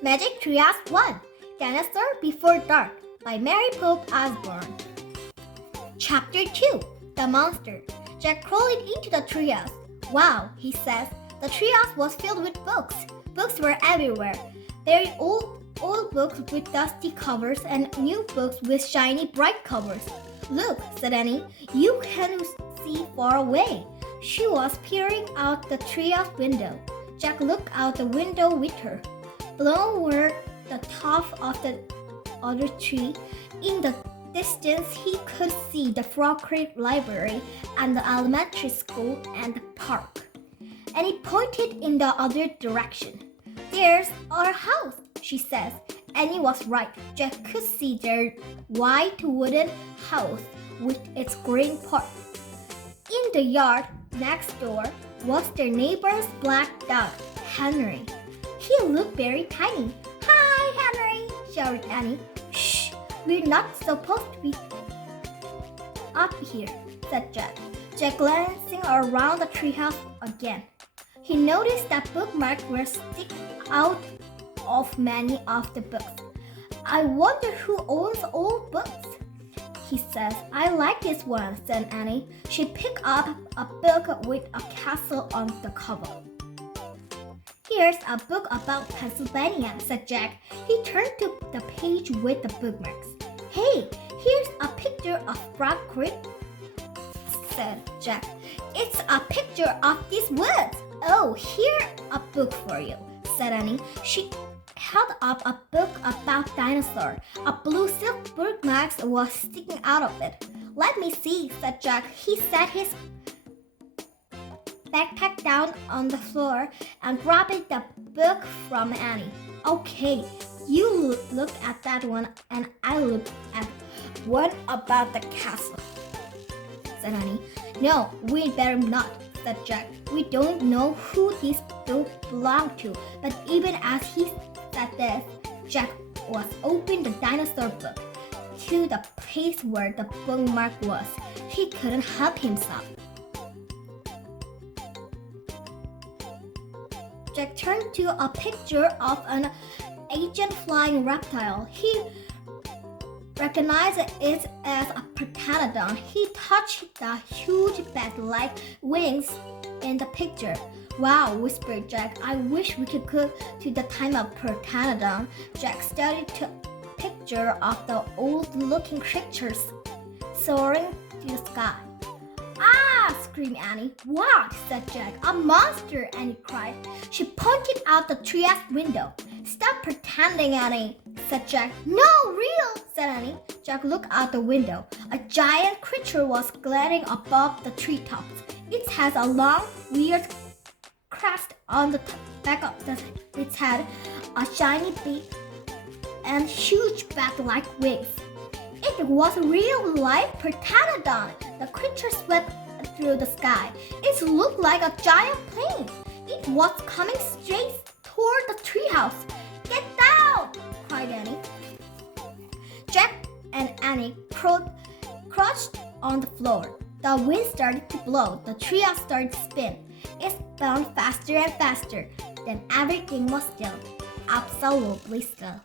Magic Treehouse 1 Dinosaur Before Dark by Mary Pope Osborne. Chapter 2 The Monster. Jack crawled into the treehouse. Wow, he says. The treehouse was filled with books. Books were everywhere. Very old books with dusty covers and new books with shiny, bright covers. Look, said Annie, you can see far away. She was peering out the treehouse window. Jack looked out the window with her. Below were the top of the other tree. In the distance, he could see the Frog Creek Library and the elementary school and the park. And he pointed in the other direction. There's our house, she says. Annie was right. Jack could see their white wooden house with its green park. In the yard next door was their neighbor's black dog, Henry. He looked very tiny. Hi, Henry, shouted Annie. Shh, we're not supposed to be up here, said Jack. Jack glancing around the treehouse again. He noticed that bookmarks were sticking out of many of the books. I wonder who owns old books, he says. I like this one, said Annie. She picked up a book with a castle on the cover. Here's a book about Pennsylvania, said Jack. He turned to the page with the bookmarks. Hey, here's a picture of Frog Creek, said Jack. It's a picture of these woods. Oh, here's a book for you, said Annie. She held up a book about dinosaurs. A blue silk bookmark was sticking out of it. Let me see, said Jack. He set his backpack down on the floor and grabbed the book from Annie. Okay, you look at that one and I look at one about the castle, said Annie. No, we better not, said Jack. We don't know who this book belonged to. But even as he said this, Jack was opening the dinosaur book to the place where the bookmark was. He couldn't help himself. Jack turned to a picture of an ancient flying reptile. He recognized it as a pteranodon. He touched the huge bat-like wings in the picture. Wow, whispered Jack. I wish we could go to the time of pteranodon. Jack studied the picture of the old-looking creatures soaring to the sky. Ah! Screamed Annie. What? Said Jack. A monster! Annie cried. She pointed out the treehouse window. Stop pretending, Annie, said Jack. No, real, said Annie. Jack looked out the window. A giant creature was gliding above the treetops. It has a long, weird crest on the back of its head, a shiny beak, and huge bat-like wings. It was a real-life pteranodon. The creature swept through the sky. It looked like a giant plane. It was coming straight toward the treehouse. Get down! Cried Annie. Jack and Annie crouched on the floor. The wind started to blow. The treehouse started to spin. It spun faster and faster. Then everything was still. Absolutely still.